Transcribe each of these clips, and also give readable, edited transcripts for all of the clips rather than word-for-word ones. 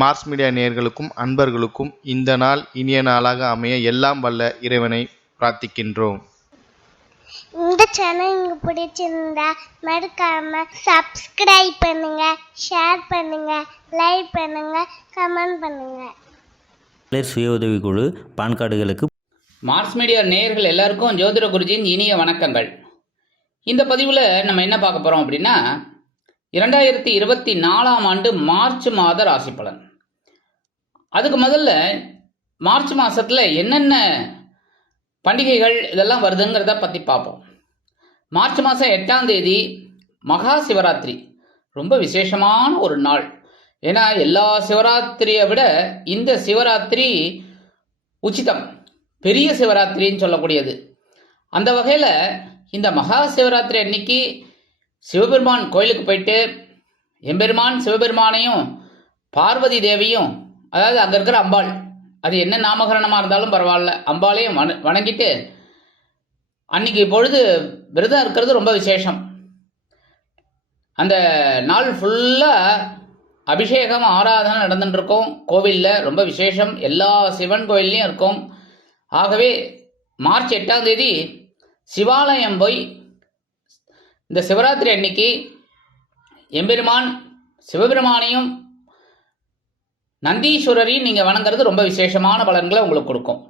Mars media நேயர்களுக்கும் அன்பர்களுக்கும் இந்த நாள் இனிய நாளாக அமைய எல்லாம் வல்ல இறைவனை பிரார்த்திக்கின்றோம். இந்த சேனல் உங்களுக்கு பிடிச்சிருந்தா மறக்காம சப்ஸ்கிரைப் பண்ணுங்க, ஷேர் பண்ணுங்க, லைக் பண்ணுங்க, கமெண்ட் பண்ணுங்க. சுய உதவிக்குழு பான் கார்டுகளுக்கு மார்ஸ் மீடியா நேயர்கள் எல்லாருக்கும் ஜோதிட குருஜியின் இனிய வணக்கங்கள். இந்த பதிவில் நம்ம என்ன பார்க்க போகிறோம் அப்படின்னா 2024ஆம் ஆண்டு மார்ச் மாத ராசி பலன். அதுக்கு முதல்ல மார்ச் மாதத்தில் என்னென்ன பண்டிகைகள் இதெல்லாம் வருதுங்கிறத பற்றி பார்ப்போம். மார்ச் மாதம் 8ஆம் தேதி மகா சிவராத்திரி, ரொம்ப விசேஷமான ஒரு நாள். ஏன்னா எல்லா சிவராத்திரியை விட இந்த சிவராத்திரி உச்சிதம், பெரிய சிவராத்திரின்னு சொல்லக்கூடியது. அந்த வகையில் இந்த மகா சிவராத்திரி அன்னைக்கு சிவபெருமான் கோயிலுக்கு போயிட்டு எம்பெருமான் சிவபெருமானையும் பார்வதி தேவியும், அதாவது அங்கே இருக்கிற அம்பாள், அது என்ன நாமகரணமாக இருந்தாலும் பரவாயில்ல, அம்பாளையும் வணங்கிட்டு அன்னைக்கு பொழுது விரதம் இருக்கிறது ரொம்ப விசேஷம். அந்த நாள் ஃபுல்லாக அபிஷேகம் ஆராதனை நடந்துட்டு இருக்கும் கோவிலில், ரொம்ப விசேஷம். எல்லா சிவன் கோயில்லையும் இருக்கும். ஆகவே மார்ச் 8ஆம் தேதி சிவாலயம் போய் இந்த சிவராத்திரி அன்னைக்கு எம்பெருமான் சிவபெருமானையும் நந்தீஸ்வரரையும் நீங்கள் வணங்குறது ரொம்ப விசேஷமான பலன்களை உங்களுக்கு கொடுக்கும்.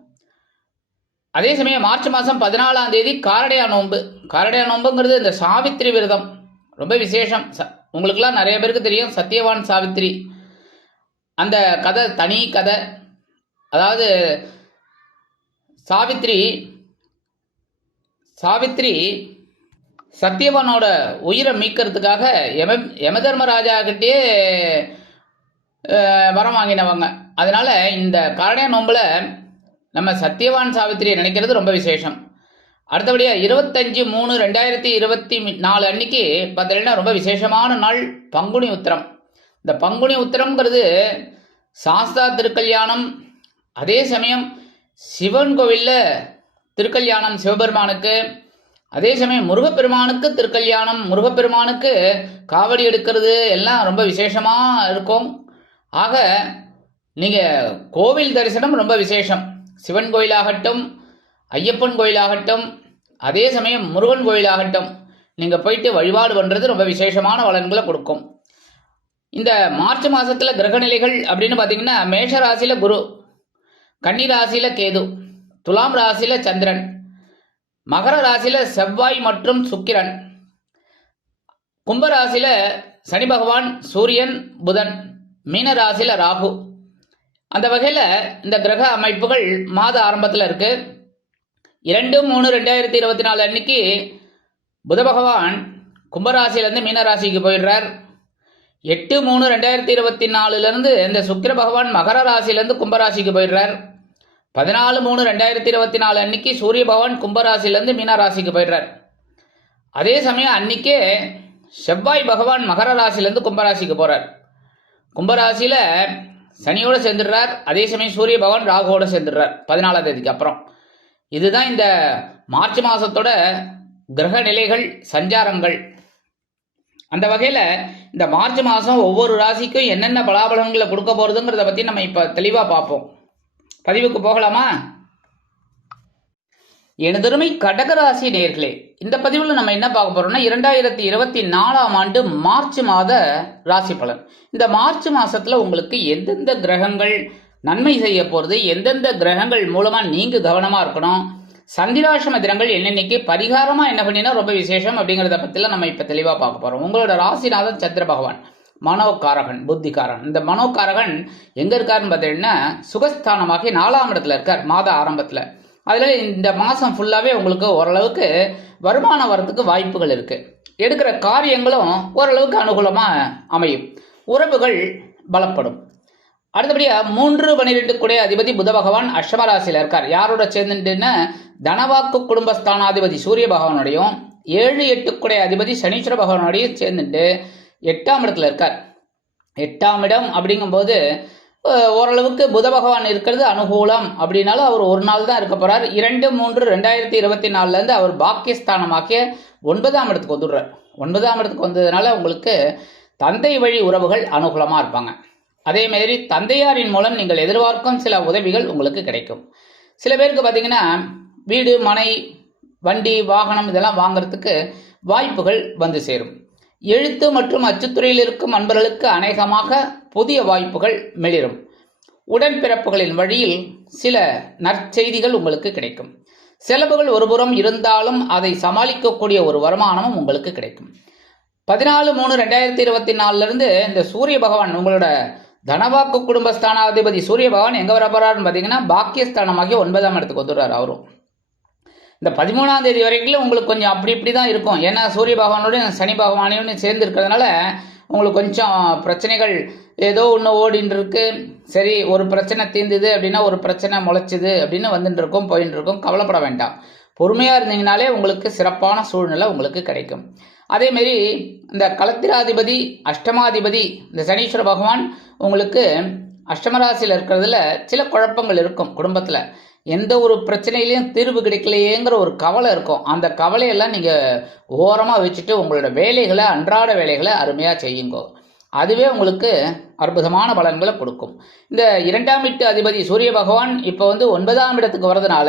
அதே சமயம் மார்ச் மாதம் 14ஆம் தேதி காரடையா நோன்பு. காரடையா நோன்புங்கிறது இந்த சாவித்திரி விரதம், ரொம்ப விசேஷம். உங்களுக்கெல்லாம் நிறைய பேருக்கு தெரியும் சத்தியவான் சாவித்திரி. அந்த கதை தனி கதை. அதாவது சாவித்திரி சத்தியவானோட உயிரை மீட்கிறதுக்காக யமதர்மராஜா கிட்டே வரம் வாங்கினவங்க. அதனால இந்த காரடையா நோம்பில் நம்ம சத்தியவான் சாவித்திரியை நினைக்கிறது ரொம்ப விசேஷம். அடுத்தபடியாக 25/3/2024 அன்னைக்கு பார்த்தீங்கன்னா ரொம்ப விசேஷமான நாள் பங்குனி உத்திரம். இந்த பங்குனி உத்திரம்ங்கிறது சாஸ்தா திருக்கல்யாணம். அதே சமயம் சிவன் கோவிலில் திருக்கல்யாணம் சிவபெருமானுக்கு, அதே சமயம் முருகப்பெருமானுக்கு திருக்கல்யாணம், முருகப்பெருமானுக்கு காவடி எடுக்கிறது எல்லாம் ரொம்ப விசேஷமாக இருக்கும். ஆக நீங்கள் கோவில் தரிசனம் ரொம்ப விசேஷம். சிவன் கோயிலாகட்டும், ஐயப்பன் கோயிலாகட்டும், அதே சமயம் முருகன் கோயிலாகட்டும், நீங்கள் போயிட்டு வழிபாடு பண்ணுறது ரொம்ப விசேஷமான பலன்களை கொடுக்கும். இந்த மார்ச் மாதத்தில் கிரகநிலைகள் அப்படின்னு பார்த்தீங்கன்னா மேஷ ராசியில் குரு, கன்னி ராசியில் கேது, துலாம் ராசியில் சந்திரன், மகர ராசியில் செவ்வாய் மற்றும் சுக்கிரன், கும்பராசியில் சனி பகவான், சூரியன், புதன், மீன ராசியில் ராகு. அந்த வகையில் இந்த கிரக அமைப்புகள் மாத ஆரம்பத்தில் இருக்கு. 2/3/2024 அன்னைக்கு புத பகவான் கும்பராசியிலேருந்து மீன ராசிக்கு போயிடுறார். 8/3/2024 இந்த சுக்கிர பகவான் மகர ராசியிலேருந்து கும்பராசிக்கு போயிடுறார். 14/3/2024 அன்னைக்கு சூரிய பகவான் கும்பராசிலேருந்து மீன ராசிக்கு போயிடுறார். அதே சமயம் அன்னைக்கே செவ்வாய் பகவான் மகர ராசிலேருந்து கும்பராசிக்கு போகிறார். கும்பராசியில் சனியோடு சேர்ந்துடுறார். அதே சமயம் சூரிய பகவான் ராகுவோடு சேர்ந்துடுறார் 14ஆம் தேதிக்கு அப்புறம். இதுதான் இந்த மார்ச் மாதத்தோட கிரக நிலைகள், சஞ்சாரங்கள். அந்த வகையில் இந்த மார்ச் மாதம் ஒவ்வொரு ராசிக்கும் என்னென்ன பலாபலன்களை கொடுக்க போகிறதுங்கிறத பற்றி நம்ம இப்போ தெளிவாக பார்ப்போம். பதிவுக்கு போகலாமா? எனதருமை கடகராசி நேயர்களே, இந்த பதிவில் நம்ம என்ன பார்க்க போறோம்னா 2024ஆம் ஆண்டு மார்ச் மாத ராசி பலன். இந்த மார்ச் மாசத்துல உங்களுக்கு எந்தெந்த கிரகங்கள் நன்மை செய்ய போறது, எந்தெந்த கிரகங்கள் மூலமா நீங்க கவனமா இருக்கணும், சந்திராசிரம தினங்கள் என்னென்னைக்கு, பரிகாரமா என்ன பண்ணினா ரொம்ப விசேஷம் அப்படிங்கிறத பத்திலாம் நம்ம இப்ப தெளிவா பார்க்க போறோம். உங்களோட ராசிநாதன் சந்திர பகவான், மனோகாரகன், புத்திகாரகன். இந்த மனோகாரகன் எங்க இருக்காருன்னு பார்த்தீங்கன்னா சுகஸ்தானமாகி 4ஆம் இடத்துல இருக்கார் மாத ஆரம்பத்துல. அதுல இந்த மாசம் ஃபுல்லாவே உங்களுக்கு ஓரளவுக்கு வருமானம் வரத்துக்கு வாய்ப்புகள் இருக்கு. எடுக்கிற காரியங்களும் ஓரளவுக்கு அனுகூலமா அமையும். உறவுகள் பலப்படும். அடுத்தபடியா 3/12 கூடிய அதிபதி புத பகவான் அஷ்டம ராசியில இருக்கார். யாரோட சேர்ந்துட்டுன்னா தனவாக்கு குடும்பஸ்தானாதிபதி சூரிய பகவானுடையும் 7-8 கூடிய அதிபதி சனீஸ்வர பகவானுடையும் சேர்ந்துட்டு 8ஆம் இடத்துல இருக்கார். 8ஆம் இடம் அப்படிங்கும்போது ஓரளவுக்கு புத பகவான் இருக்கிறது அனுகூலம். அப்படின்னாலும் அவர் ஒரு நாள் தான் இருக்க போறார். 2/3/2024 அவர் பாக்கியஸ்தானமாக்கிய 9ஆம் இடத்துக்கு வந்துடுறார். 9ஆம் இடத்துக்கு வந்ததுனால உங்களுக்கு தந்தை வழி உறவுகள் அனுகூலமா இருப்பாங்க. அதே மாதிரி தந்தையாரின் மூலம் நீங்கள் எதிர்பார்க்கும் சில உதவிகள் உங்களுக்கு கிடைக்கும். சில பேருக்கு பார்த்தீங்கன்னா வீடு, மனை, வண்டி, வாகனம் இதெல்லாம் வாங்குறதுக்கு வாய்ப்புகள் வந்து சேரும். எழுத்து மற்றும் அச்சுத்துறையில் இருக்கும் அன்பர்களுக்கு அநேகமாக புதிய வாய்ப்புகள் மிளிரும். உடன்பிறப்புகளின் வழியில் சில நற்செய்திகள் உங்களுக்கு கிடைக்கும். செலவுகள் ஒருபுறம் இருந்தாலும் அதை சமாளிக்கக்கூடிய ஒரு வருமானமும் உங்களுக்கு கிடைக்கும். 14/3/2024 இந்த சூரிய பகவான் உங்களோட தனவாக்கு குடும்பஸ்தானாதிபதி சூரிய பகவான் எங்க வர போறாருன்னு பார்த்தீங்கன்னா பாக்கியஸ்தானமாகிய 9ஆம் இடத்துக்கு வந்துடுறாரு. அவரும் இந்த 13ஆம் தேதி வரைக்கும் உங்களுக்கு கொஞ்சம் அப்படி இப்படி தான் இருக்கும். ஏன்னா சூரிய பகவானோட சனி பகவானையும் சேர்ந்து இருக்கிறதுனால உங்களுக்கு கொஞ்சம் பிரச்சனைகள் ஏதோ ஒன்று ஓடின்னு இருக்கு. சரி, ஒரு பிரச்சனை தீர்ந்துது அப்படின்னா ஒரு பிரச்சனை முளைச்சிது அப்படின்னு வந்துட்டு இருக்கும், போயின்னு இருக்கும். கவலைப்பட வேண்டாம். பொறுமையாக இருந்தீங்கனாலே உங்களுக்கு சிறப்பான சூழ்நிலை உங்களுக்கு கிடைக்கும். அதேமாரி இந்த களத்திராதிபதி அஷ்டமாதிபதி இந்த சனீஸ்வர பகவான் உங்களுக்கு அஷ்டமராசியில் இருக்கிறதுல சில குழப்பங்கள் இருக்கும். குடும்பத்தில் எந்த ஒரு பிரச்சனையிலையும் தீர்வு கிடைக்கலையேங்கிற ஒரு கவலை இருக்கும். அந்த கவலையெல்லாம் நீங்கள் ஓரமாக வச்சுட்டு உங்களோட வேலைகளை, அன்றாட வேலைகளை அருமையாக செய்யுங்க. அதுவே உங்களுக்கு அற்புதமான பலன்களை கொடுக்கும். இந்த 2ஆம் வீட்டு அதிபதி சூரிய பகவான் இப்போ 9ஆம் இடத்துக்கு வர்றதுனால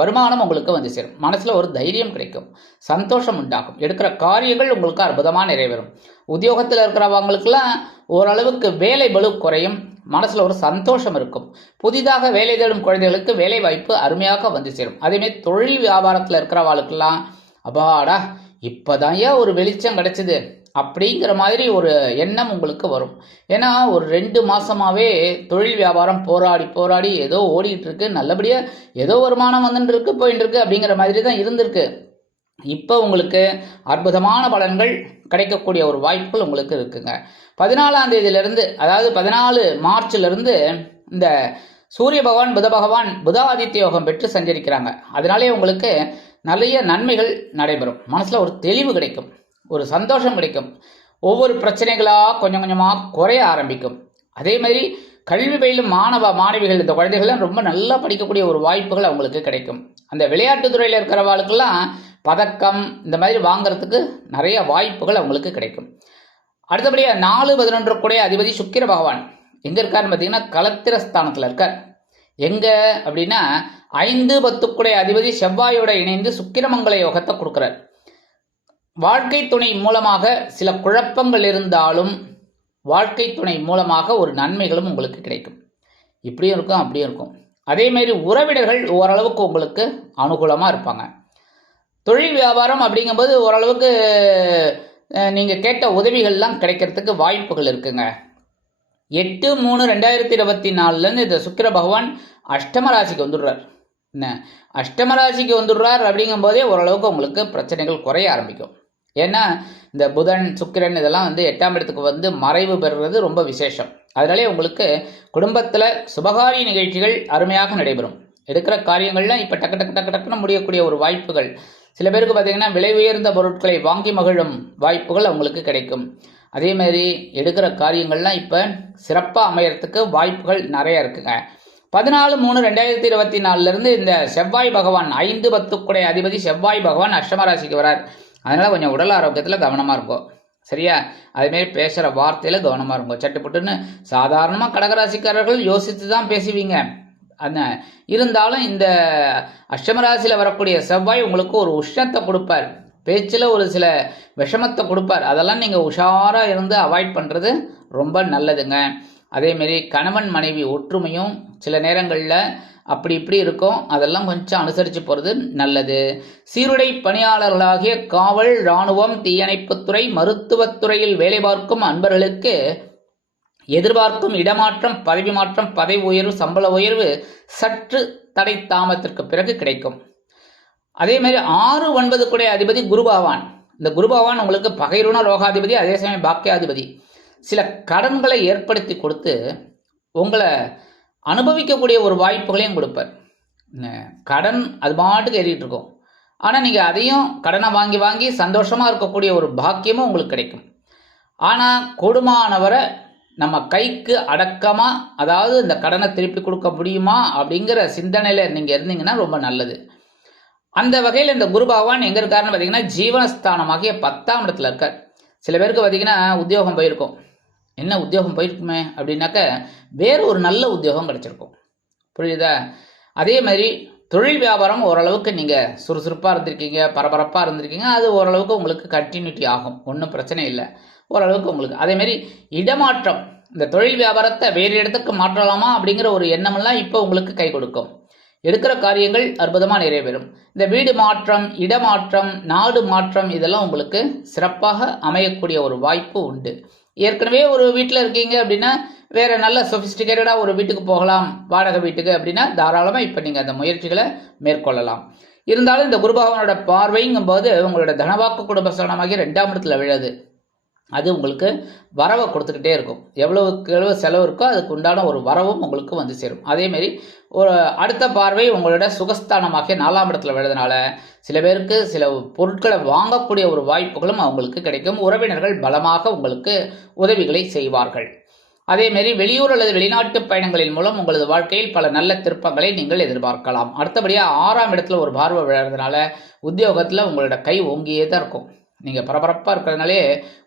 வருமானம் உங்களுக்கு வந்து சேரும். மனசில் ஒரு தைரியம் கிடைக்கும், சந்தோஷம் உண்டாகும். எடுக்கிற காரியங்கள் உங்களுக்கு அற்புதமாக நிறைவேறும். உத்தியோகத்தில் இருக்கிறவங்களுக்கெல்லாம் ஓரளவுக்கு வேலை பளு குறையும், மனசில் ஒரு சந்தோஷம் இருக்கும். புதிதாக வேலை தேடும் குழந்தைகளுக்கு வேலை வாய்ப்பு அருமையாக வந்து சேரும். அதேமாதிரி தொழில் வியாபாரத்தில் இருக்கிறவாளுக்கெல்லாம் அப்பாடா இப்போதான் ஒரு வெளிச்சம் கிடைச்சிது அப்படிங்கிற மாதிரி ஒரு எண்ணம் உங்களுக்கு வரும். ஏன்னா ஒரு 2 மாசமாவே தொழில் வியாபாரம் போராடி ஏதோ ஓடிட்டு இருக்கு, நல்லபடியாக ஏதோ வருமானம் வந்துட்டு இருக்கு, போயிட்டு இருக்கு அப்படிங்கிற மாதிரி தான் இருந்திருக்கு. இப்போ உங்களுக்கு அற்புதமான பலன்கள் கிடைக்கக்கூடிய ஒரு வாய்ப்புகள் உங்களுக்கு இருக்குங்க. 14ஆம் தேதியிலிருந்து, அதாவது 14 மார்ச்சிலிருந்து இந்த சூரிய பகவான் புத பகவான் புதாதித்ய யோகம் பெற்று சஞ்சரிக்கிறாங்க. அதனாலே உங்களுக்கு நிறைய நன்மைகள் நடைபெறும். மனசில் ஒரு தெளிவு கிடைக்கும், ஒரு சந்தோஷம் கிடைக்கும். ஒவ்வொரு பிரச்சனைகளாக கொஞ்சம் கொஞ்சமாக குறைய ஆரம்பிக்கும். அதே மாதிரி கல்வி பயிலும் மாணவிகள் இந்த குழந்தைகள்லாம் ரொம்ப நல்லா படிக்கக்கூடிய ஒரு வாய்ப்புகள் அவங்களுக்கு கிடைக்கும். அந்த விளையாட்டுத்துறையில் இருக்கிறவாளுக்கெல்லாம் பதக்கம் இந்த மாதிரி வாங்கிறதுக்கு நிறைய வாய்ப்புகள் அவங்களுக்கு கிடைக்கும். அடுத்தபடியாக 4/11 கூடிய அதிபதி சுக்கிர பகவான் எங்கே இருக்காருன்னு பார்த்தீங்கன்னா களத்திரஸ்தானத்தில் இருக்கார். எங்கே அப்படின்னா 5/10 கூடிய அதிபதி செவ்வாயோட இணைந்து சுக்கிரமங்கல யோகத்தை கொடுக்குறார். வாழ்க்கை துணை மூலமாக சில குழப்பங்கள் இருந்தாலும் வாழ்க்கை துணை மூலமாக ஒரு நன்மைகளும் உங்களுக்கு கிடைக்கும். இப்படியும் இருக்கும், அப்படியும் இருக்கும். அதேமாரி உறவினர்கள் ஓரளவுக்கு உங்களுக்கு அனுகூலமாக இருப்பாங்க. தொழில் வியாபாரம் அப்படிங்கும்போது ஓரளவுக்கு நீங்கள் கேட்ட உதவிகள்லாம் கிடைக்கிறதுக்கு வாய்ப்புகள் இருக்குங்க. 8/3/2024 இந்த சுக்கிர பகவான் அஷ்டம ராசிக்கு வந்துடுறார். என்ன அஷ்டம ராசிக்கு வந்துடுறார் அப்படிங்கும்போதே ஓரளவுக்கு உங்களுக்கு பிரச்சனைகள் குறைய ஆரம்பிக்கும். ஏன்னா இந்த புதன், சுக்கிரன் இதெல்லாம் 8ஆம் இடத்துக்கு மறைவு பெறுறது ரொம்ப விசேஷம். அதனாலே உங்களுக்கு குடும்பத்தில் சுபகாரிய நிகழ்ச்சிகள் அருமையாக நடைபெறும். எடுக்கிற காரியங்கள்லாம் இப்போ டக்குன்னு முடியக்கூடிய ஒரு வாய்ப்புகள். சில பேருக்கு பார்த்தீங்கன்னா விலை உயர்ந்த பொருட்களை வாங்கி மகிழும் வாய்ப்புகள் அவங்களுக்கு கிடைக்கும். அதே மாதிரி எடுக்கிற காரியங்கள்லாம் இப்போ சிறப்பாக அமையறதுக்கு வாய்ப்புகள் நிறைய இருக்குங்க. 14/3/2024 இந்த செவ்வாய் பகவான் 5/10 கூடிய அதிபதி செவ்வாய் பகவான் அஷ்டம ராசிக்கு வரார். அதனால் கொஞ்சம் உடல் ஆரோக்கியத்தில் கவனமாக இருக்கும். சரியா? அதேமாரி பேசுகிற வார்த்தையில் கவனமாக இருக்கும். சட்டுப்புட்டுன்னு சாதாரணமாக கடகராசிக்காரர்கள் யோசித்து தான் பேசுவீங்க. அந்த இருந்தாலும் இந்த அஷ்டமராசியில் வரக்கூடிய செவ்வாய் உங்களுக்கு ஒரு உஷ்ணத்தை கொடுப்பார், பேச்சில் ஒரு சில விஷமத்தை கொடுப்பார். அதெல்லாம் நீங்கள் உஷாராக இருந்து அவாய்ட் பண்ணுறது ரொம்ப நல்லதுங்க. அதேமாரி கணவன் மனைவி ஒற்றுமையும் சில நேரங்களில் அப்படி இப்படி இருக்கும், அதெல்லாம் கொஞ்சம் அனுசரித்து போகிறது நல்லது. சீருடை பணியாளர்களாகிய காவல், இராணுவம், தீயணைப்புத்துறை, மருத்துவத்துறையில் வேலை பார்க்கும் அன்பர்களுக்கு எதிர்பார்க்கும் இடமாற்றம், பதவி மாற்றம், பதவி உயர்வு, சம்பள உயர்வு சற்று தடை தாமதத்திற்கு பிறகு கிடைக்கும். அதே மாதிரி 6/9 கூடிய அதிபதி குரு பகவான். இந்த குரு பகவான் உங்களுக்கு பகைருண ரோகாதிபதி, அதே சமயம் பாக்கியாதிபதி. சில கடன்களை ஏற்படுத்தி கொடுத்து உங்களை அனுபவிக்கக்கூடிய ஒரு வாய்ப்புகளையும் கொடுப்பார். கடன் அது பாட்டுக்கு ஏறிட்டு இருக்கும். ஆனால் நீங்கள் அதையும் கடனை வாங்கி வாங்கி சந்தோஷமாக இருக்கக்கூடிய ஒரு பாக்கியமும் உங்களுக்கு கிடைக்கும். ஆனால் கொடுமானவரை நம்ம கைக்கு அடக்கமாக, அதாவது இந்த கடனை திருப்பி கொடுக்க முடியுமா அப்படிங்கிற சிந்தனையில் நீங்கள் இருந்தீங்கன்னா ரொம்ப நல்லது. அந்த வகையில் இந்த குரு பகவான் எங்கே இருக்காருன்னு பார்த்தீங்கன்னா ஜீவனஸ்தானமாகிய 10ஆம் இடத்துல இருக்கார். சில பேருக்கு பார்த்தீங்கன்னா உத்தியோகம் போயிருக்கும். என்ன உத்தியோகம் போயிருக்குமே அப்படின்னாக்க வேறு ஒரு நல்ல உத்தியோகம் கிடைச்சிருக்கும். புரியுதா? அதே மாதிரி தொழில் வியாபாரம் ஓரளவுக்கு நீங்கள் சுறுசுறுப்பாக இருந்திருக்கீங்க, பரபரப்பாக இருந்திருக்கீங்க, அது ஓரளவுக்கு உங்களுக்கு கண்டினியூட்டி ஆகும், ஒன்றும் பிரச்சனை இல்லை, ஓரளவுக்கு உங்களுக்கு. அதேமாதிரி இடமாற்றம், இந்த தொழில் வியாபாரத்தை வேறு இடத்துக்கு மாற்றலாமா அப்படிங்கிற ஒரு எண்ணமெல்லாம் இப்போ உங்களுக்கு கை கொடுக்கும். எடுக்கிற காரியங்கள் அற்புதமாக நிறைவேறும். இந்த வீடு மாற்றம், இடமாற்றம், நாடு மாற்றம் இதெல்லாம் உங்களுக்கு சிறப்பாக அமையக்கூடிய ஒரு வாய்ப்பு உண்டு. ஏற்கனவே ஒரு வீட்டில் இருக்கீங்க அப்படின்னா வேறு நல்ல சொஃபிஸ்டிகேட்டடாக ஒரு வீட்டுக்கு போகலாம், வாடகை வீட்டுக்கு அப்படின்னா தாராளமாக இப்போ நீங்கள் அந்த முயற்சிகளை மேற்கொள்ளலாம். இருந்தாலும் இந்த குரு பகவானோட பார்வைங்கும் போது உங்களோட தனவாக்கு குடும்பஸ்தானமாகி 2ஆம் இடத்துல விழுது. அது உங்களுக்கு வரவை கொடுத்துக்கிட்டே இருக்கும். எவ்வளவுக்கு எவ்வளவு செலவு இருக்கோ அதுக்கு உண்டான ஒரு வரவும் உங்களுக்கு வந்து சேரும். அதேமாரி ஒரு அடுத்த பார்வை உங்களோட சுகஸ்தானமாகிய 4ஆம் இடத்துல விழுறதுனால சில பேருக்கு சில பொருட்களை வாங்கக்கூடிய ஒரு வாய்ப்புகளும் அவங்களுக்கு கிடைக்கும். உறவினர்கள் பலமாக உங்களுக்கு உதவிகளை செய்வார்கள். அதேமாரி வெளியூர் அல்லது வெளிநாட்டு பயணங்களின் மூலம் உங்களது வாழ்க்கையில் பல நல்ல திருப்பங்களை நீங்கள் எதிர்பார்க்கலாம். அடுத்தபடியாக 6ஆம் இடத்துல ஒரு பார்வை விழுறதுனால உத்தியோகத்தில் உங்களோட கை ஓங்கியே தான் இருக்கும். நீங்கள் பரபரப்பாக இருக்கிறதுனாலே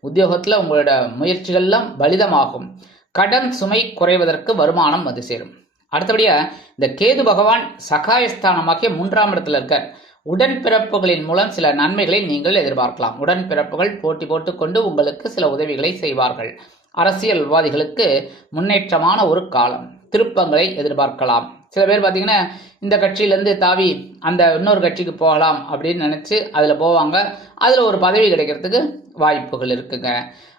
உத்தியோகத்தில் உங்களோட முயற்சிகள்லாம் பலிதமாகும். கடன் சுமை குறைவதற்கு வருமானம் வந்து சேரும். அடுத்தபடியாக இந்த கேது பகவான் சகாயஸ்தானமாகிய 3ஆம் இடத்துல இருக்க உடன்பிறப்புகளின் மூலம் சில நன்மைகளை நீங்கள் எதிர்பார்க்கலாம். உடன்பிறப்புகள் போட்டி போட்டுக்கொண்டு உங்களுக்கு சில உதவிகளை செய்வார்கள். அரசியல்வாதிகளுக்கு முன்னேற்றமான ஒரு காலம், திருப்பங்களை எதிர்பார்க்கலாம். சில பேர் பார்த்தீங்கன்னா இந்த கட்சியிலேருந்து தாவி அந்த இன்னொரு கட்சிக்கு போகலாம் அப்படின்னு நினச்சி அதில் போவாங்க. அதில் ஒரு பதவி கிடைக்கிறதுக்கு வாய்ப்புகள் இருக்குங்க.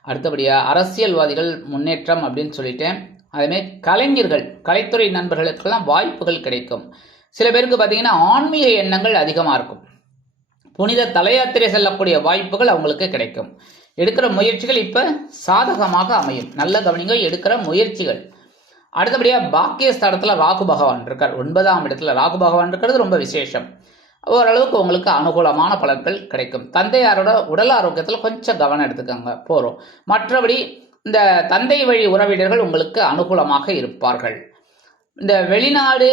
அடுத்தபடியாக அரசியல்வாதிகள் முன்னேற்றம் அப்படின்னு சொல்லிட்டேன். அதேமாதிரி கலைஞர்கள், கலைத்துறை நண்பர்களுக்கெல்லாம் வாய்ப்புகள் கிடைக்கும். சில பேருக்கு பார்த்தீங்கன்னா ஆன்மீக எண்ணங்கள் அதிகமாக இருக்கும். புனித தலையாத்திரை செல்லக்கூடிய வாய்ப்புகள் அவங்களுக்கு கிடைக்கும். எடுக்கிற முயற்சிகள் இப்போ சாதகமாக அமையும். நல்ல கவனிங்க எடுக்கிற முயற்சிகள். அடுத்தபடியாக பாக்கியஸ்தானத்தில் ராகு பகவான் இருக்கார். 9ஆம் இடத்துல ராகு பகவான் இருக்கிறது ரொம்ப விசேஷம். ஓரளவுக்கு உங்களுக்கு அனுகூலமான பலன்கள் கிடைக்கும். தந்தையாரோட உடல் ஆரோக்கியத்தில் கொஞ்சம் கவனம் எடுத்துக்கோங்க போகிறோம். மற்றபடி இந்த தந்தை வழி உறவினர்கள் உங்களுக்கு அனுகூலமாக இருப்பார்கள். இந்த வெளிநாடு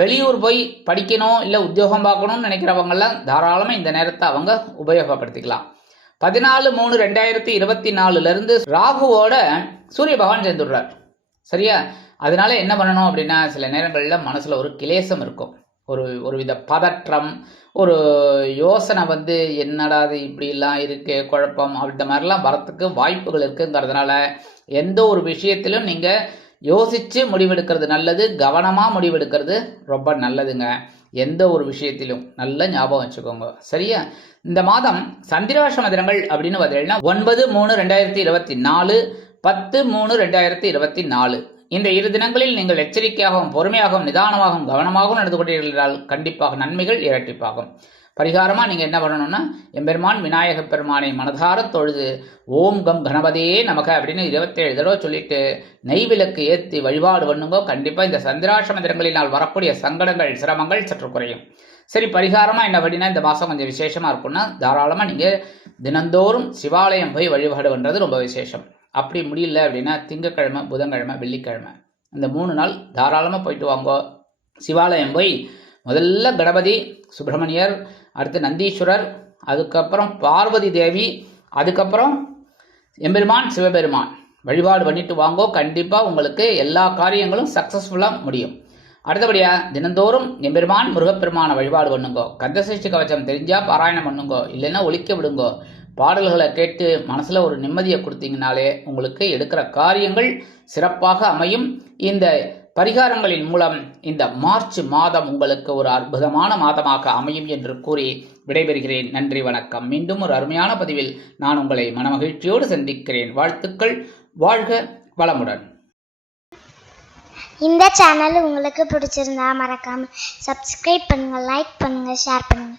வெளியூர் போய் படிக்கணும் இல்லை உத்தியோகம் பார்க்கணும்னு நினைக்கிறவங்கெல்லாம் தாராளமாக இந்த நேரத்தை அவங்க உபயோகப்படுத்திக்கலாம். 14/3/2024 ராகுவோட சூரிய பகவான் சேர்ந்துடுறார். சரியா? அதனால என்ன பண்ணணும் அப்படின்னா சில நேரங்களில் மனசில் ஒரு கிளேசம் இருக்கும், ஒரு வித பதற்றம், ஒரு யோசனை வந்து என்னடா அது இப்படிலாம் இருக்கு, குழப்பம் அப்படின்ற மாதிரிலாம் வரத்துக்கு வாய்ப்புகள் இருக்குங்கிறதுனால எந்த ஒரு விஷயத்திலும் நீங்கள் யோசித்து முடிவெடுக்கிறது நல்லது, கவனமாக முடிவெடுக்கிறது ரொம்ப நல்லதுங்க. எந்த ஒரு விஷயத்திலும் நல்ல ஞாபகம் வச்சுக்கோங்க. சரியா? இந்த மாதம் சந்திராஷ்டம தினங்கள் அப்படின்னு பார்த்தீங்கன்னா 9/3/2024, 10/3/2024 இந்த 2 தினங்களில் நீங்கள் எச்சரிக்கையாகவும் பொறுமையாகவும் நிதானமாகவும் கவனமாகவும் நடந்து கொண்டீர்கள் கண்டிப்பாக நன்மைகள் இரட்டிப்பாகும். பரிகாரமாக நீங்கள் என்ன பண்ணணும்னா எம்பெருமான் விநாயக பெருமானை மனதார தொழுது ஓம் கம் கணபதியே நமக அப்படின்னு 27 தடவை சொல்லிட்டு நெய் விளக்கு ஏற்றி வழிபாடு பண்ணுங்க. கண்டிப்பாக இந்த சந்திராஷ்டம தினங்களினால் வரக்கூடிய சங்கடங்கள் சிரமங்கள் சற்று குறையும். சரி, பரிகாரமாக என்ன அப்படின்னா இந்த மாதம் கொஞ்சம் விசேஷமாக இருக்குன்னா தாராளமாக நீங்கள் தினந்தோறும் சிவாலயம் போய் வழிபாடு பண்ணுறது ரொம்ப விசேஷம். அப்படி முடியல அப்படின்னா திங்கக்கிழமை, புதன்கிழமை, வெள்ளிக்கிழமை இந்த 3 நாள் தாராளமாக போயிட்டு வாங்க. சிவாலயம் போய் முதல்ல கணபதி, சுப்பிரமணியர், அடுத்து நந்தீஸ்வரர், அதுக்கப்புறம் பார்வதி தேவி, அதுக்கப்புறம் எம்பெருமான் சிவபெருமான் வழிபாடு பண்ணிட்டு வாங்கோ. கண்டிப்பாக உங்களுக்கு எல்லா காரியங்களும் சக்ஸஸ்ஃபுல்லாக முடியும். அடுத்தபடியாக தினந்தோறும் எம்பெருமான் முருகப்பெருமான வழிபாடு பண்ணுங்கோ. கந்தசஷ்டி கவச்சம் தெரிஞ்சால் பாராயணம் பண்ணுங்கோ, இல்லைன்னா ஒலிக்க விடுங்கோ. பாடல்களை கேட்டு மனசில் ஒரு நிம்மதியை கொடுத்தீங்கனாலே உங்களுக்கு எடுக்கிற காரியங்கள் சிறப்பாக அமையும். இந்த பரிகாரங்களின் மூலம் இந்த மார்ச் மாதம் உங்களுக்கு ஒரு அற்புதமான மாதமாக அமையும் என்று கூறி விடைபெறுகிறேன். நன்றி, வணக்கம். மீண்டும் ஒரு அருமையான பதிவில் நான் உங்களை மனமகிழ்ச்சியோடு சந்திக்கிறேன். வாழ்த்துக்கள். வாழ்க வளமுடன். இந்த சேனல் உங்களுக்கு பிடிச்சிருந்தா மறக்காம சப்ஸ்கிரைப் பண்ணுங்க, லைக் பண்ணுங்க, ஷேர் பண்ணுங்க.